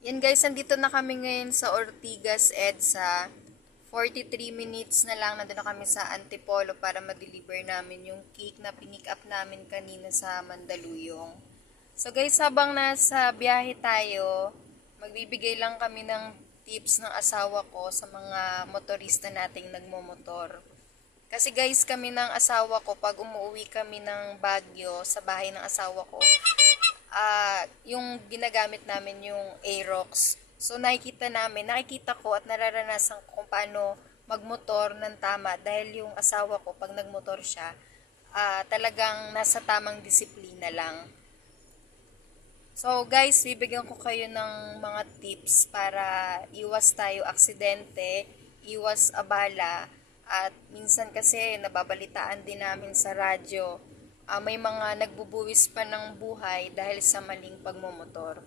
Yan guys, andito na kami ngayon sa Ortigas EDSA. 43 minutes na lang nandun na kami sa Antipolo para ma-deliver namin yung cake na pinick up namin kanina sa Mandaluyong. So guys, habang nasa biyahe tayo, magbibigay lang kami ng tips ng asawa ko sa mga motorista nating nagmomotor. Kasi guys, kami ng asawa ko, pag umuwi kami ng Baguio sa bahay ng asawa ko, yung ginagamit namin yung Aerox. So nakikita ko at nararanasan ko kung paano magmotor ng tama dahil yung asawa ko pag nagmotor siya, talagang nasa tamang disiplina lang. So guys, bibigyan ko kayo ng mga tips para iwas tayo aksidente, iwas abala, at minsan kasi nababalitaan din namin sa radyo, may mga nagbubuwis pa ng buhay dahil sa maling pagmomotor.